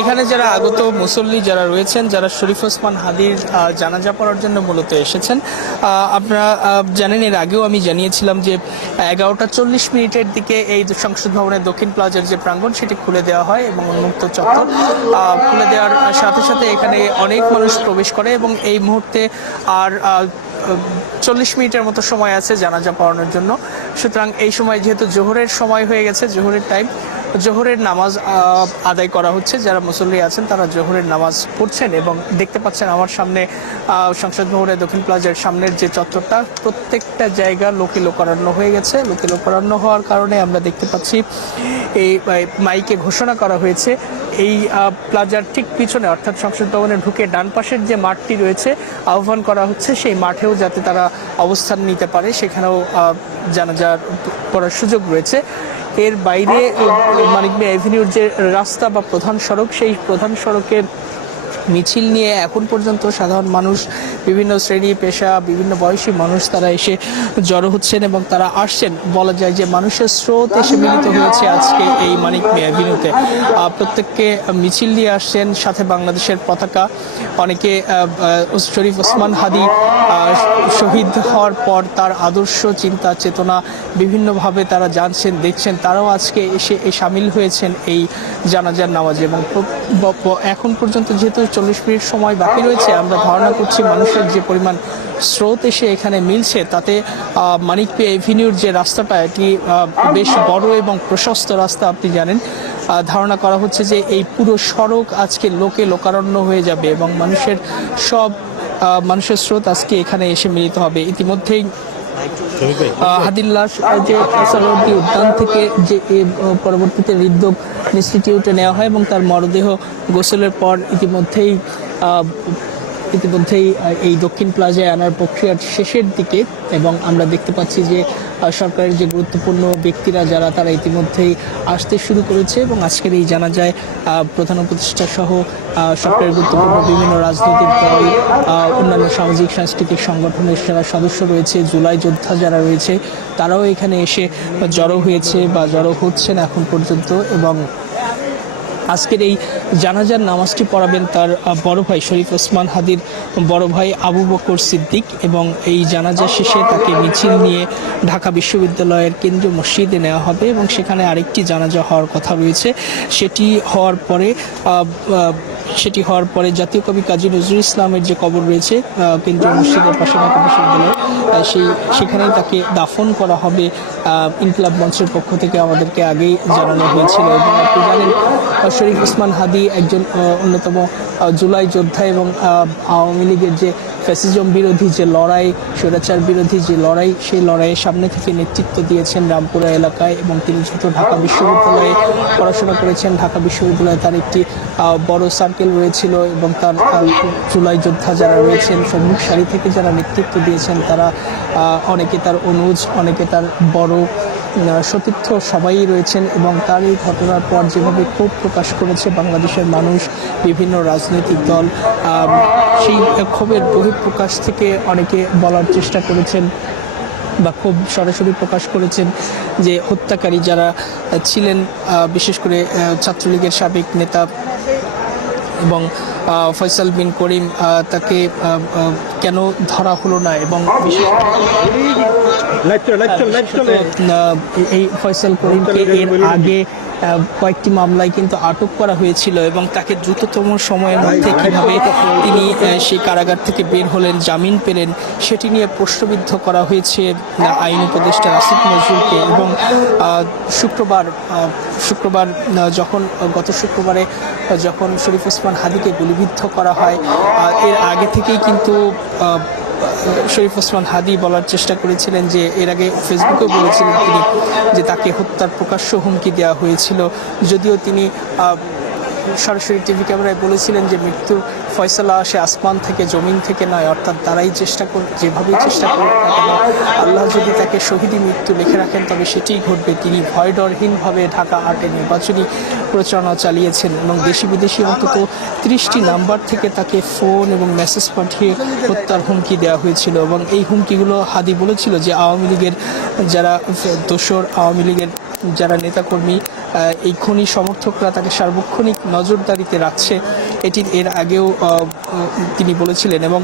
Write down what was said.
এখানে যারা আগত মুসল্লি যারা রয়েছেন, যারা শরীফ ওসমান হাদির জানাজা পড়ার জন্য মূলত এসেছেন, আপনারা জানেন এর আগেও আমি জানিয়েছিলাম যে 11টা 40 মিনিটের দিকে এই সংসদ ভবনের দক্ষিণ প্লাজার যে প্রাঙ্গণ সেটি খুলে দেওয়া হয় এবং উন্মুক্ত চত্বর খুলে দেওয়ার সাথে সাথে এখানে অনেক মানুষ প্রবেশ করে এবং এই মুহূর্তে আর 40 মিনিটের মতো সময় আছে জানাজা পড়ানোর জন্য। সুতরাং এই সময় যেহেতু জোহরের সময় হয়ে গেছে, জোহরের টাইম, জোহরের নামাজ আদায় করা হচ্ছে। যারা মুসল্লি আছেন তারা জোহরের নামাজ পড়ছেন এবং দেখতে পাচ্ছেন আমার সামনে সংসদ ভবনের দক্ষিণ প্লাজার সামনের যে চত্বরটা, প্রত্যেকটা জায়গা লোকে লোকারণ্য হয়ে গেছে। লোকে লোকারণ্য হওয়ার কারণে আমরা দেখতে পাচ্ছি এই মাইকে ঘোষণা করা হয়েছে এই প্লাজার ঠিক পিছনে, অর্থাৎ সংসদ ভবনে ঢুকে ডান পাশের যে মাঠটি রয়েছে, আহ্বান করা হচ্ছে সেই মাঠেও যাতে তারা অবস্থান নিতে পারে, সেখানেও জানাজার পড়ার সুযোগ রয়েছে। এর বাইরে মানিক মিয়া এভিনিউর যে রাস্তা বা প্রধান সড়ক, সেই প্রধান সড়কে মিছিল নিয়ে এখন পর্যন্ত সাধারণ মানুষ, বিভিন্ন শ্রেণী পেশা, বিভিন্ন বয়সী মানুষ তারা এসে জড়ো হচ্ছেন এবং তারা আসছেন। বলা যায় যে মানুষের স্রোত এসে মিলিত হয়েছে আজকে এই মানিক মিয়া এভিনিউতে। প্রত্যেককে মিছিল নিয়ে আসছেন, সাথে বাংলাদেশের পতাকা। অনেকে শরীফ ওসমান হাদি শহীদ হওয়ার পর তার আদর্শ, চিন্তা, চেতনা বিভিন্নভাবে তারা জানছেন, দেখছেন, তারাও আজকে এসে সামিল হয়েছেন এই জানাজার নামাজে। এবং এখন পর্যন্ত যেহেতু 40 মিনিট সময় বাকি রয়েছে, আমরা ধারণা করছি মানুষের যে পরিমাণ স্রোত এসে এখানে মিলছে, তাতে মানিক মিয়া এভিনিউর যে রাস্তাটা, এটি বেশ বড় এবং প্রশস্ত রাস্তা, আপনি জানেন। ধারণা করা হচ্ছে যে এই পুরো সড়ক আজকে লোকে লোকারণ্য হয়ে যাবে এবং মানুষের স্রোত আজকে এখানে এসে মিলিত হবে। ইতিমধ্যেই হাদির লাশ যে সরোয়ার্দী উদ্যান থেকে যে পরবর্তীতে হৃদরোগ ইনস্টিটিউটে নেওয়া হয় এবং তার মরদেহ গোসলের পর ইতিমধ্যেই এই দক্ষিণ প্লাজায় আনার প্রক্রিয়ার শেষের দিকে। এবং আমরা দেখতে পাচ্ছি যে সরকারের যে গুরুত্বপূর্ণ ব্যক্তিরা যারা, তারা ইতিমধ্যেই আসতে শুরু করেছে এবং আজকের এই জানাজায় প্রধান উপদেষ্টা সহ সরকারের গুরুত্বপূর্ণ বিভিন্ন রাজনৈতিক দল, অন্যান্য সামাজিক সাংস্কৃতিক সংগঠনের যারা সদস্য রয়েছে, জুলাই যোদ্ধা যারা রয়েছে, তারাও এখানে এসে জড়ো হয়েছে বা জড়ো হচ্ছেন এখন পর্যন্ত। এবং আজকের এই জানাজার নামাজটি পড়াবেন তার বড় ভাই শরীফ ওসমান হাদির বড় ভাই আবু বকর সিদ্দিক এবং এই জানাজা শেষে তাকে মিছিল নিয়ে ঢাকা বিশ্ববিদ্যালয়ের কেন্দ্রীয় মসজিদে নেওয়া হবে এবং সেখানে আরেকটি জানাজা হওয়ার কথা রয়েছে। সেটি হওয়ার পরে জাতীয় কবি কাজী নজরুল ইসলামের যে কবর রয়েছে কেন্দ্রীয় মসজিদের পাশে ঢাকা বিশ্ববিদ্যালয়, সেখানেই তাকে দাফন করা হবে। ইনকিলাব মঞ্চের পক্ষ থেকে আমাদেরকে আগেই জানানো হয়েছিল। এবং আপনি জানেন শরীফ ওসমান হাদি একজন অন্যতম জুলাই যোদ্ধা এবং আওয়ামী লীগের যে ফ্যাসিজম বিরোধী যে লড়াই, স্বৈরাচার বিরোধী যে লড়াই, সেই লড়াইয়ের সামনে থেকে নেতৃত্ব দিয়েছেন রামপুরা এলাকায়। এবং তিনি যেহেতু ঢাকা বিশ্ববিদ্যালয়ে পড়াশোনা করেছেন, ঢাকা বিশ্ববিদ্যালয়ে তার একটি বড় সার্কেল রয়েছিল এবং তার জুলাই যোদ্ধা যারা রয়েছেন, সম্মুখ সারি থেকে যারা নেতৃত্ব দিয়েছেন, তারা অনেকে তার অনুজ, অনেকে তার বড় সতীর্থ সবাই রয়েছেন। এবং তার এই ঘটনার পর যেভাবে ক্ষোভ প্রকাশ করেছে বাংলাদেশের মানুষ, বিভিন্ন রাজনৈতিক দল, সেই ক্ষোভের বহিঃপ্রকাশ থেকে অনেকে বলার চেষ্টা করেছেন বা খুব সরাসরি প্রকাশ করেছেন যে হত্যাকারী যারা ছিলেন, বিশেষ করে ছাত্রলীগের সাবেক নেতা এবং ফয়সাল বিন করিম, তাকে কেন ধরা হলো না। এবং এই ফয়সাল করিমকে এর আগে কয়েকটি মামলায় কিন্তু আটক করা হয়েছিল এবং তাকে দ্রুততম সময়ের মধ্যে কীভাবে তিনি সেই কারাগার থেকে বের হলেন, জামিন পেলেন, সেটি নিয়ে প্রশ্নবিদ্ধ করা হয়েছে আইন উপদেষ্টা আসিফ নজরুলকে। এবং গত শুক্রবারে যখন শরীফ ওসমান হাদিকে গুলিবিদ্ধ করা হয়, এর আগে থেকেই কিন্তু শরীফ ওসমান হাদি বলার চেষ্টা করেছিলেন যে, এর আগে ফেসবুকেও বলেছিলেন তিনি যে তাকে হত্যার প্রকাশ্য হুমকি দেওয়া হয়েছিল। যদিও তিনি সরাসরি টিভি ক্যামেরায় বলেছিলেন যে মৃত্যুর ফয়সালা আসে আসমান থেকে, জমিন থেকে নয়। অর্থাৎ তারাই যেভাবেই চেষ্টা করুক না কেন, আল্লাহ যদি তাকে শহীদি মৃত্যু লিখে রাখেন তবে সেটিই ঘটবে। তিনি ভয় ডরহীনভাবে ঢাকা 8-এ নির্বাচনী প্রচারণা চালিয়েছেন এবং দেশি বিদেশি অন্তত 30টি নাম্বার থেকে তাকে ফোন এবং মেসেজ পাঠিয়ে হত্যার হুমকি দেওয়া হয়েছিল। এবং এই হুমকিগুলো হাদি বলেছিল যে আওয়ামী লীগের যারা দোসর, আওয়ামী লীগের যারা নেতাকর্মী, এই খুনি সমর্থকরা তাকে সার্বক্ষণিক নজরদারিতে রাখছে, এটি এর আগেও তিনি বলেছিলেন। এবং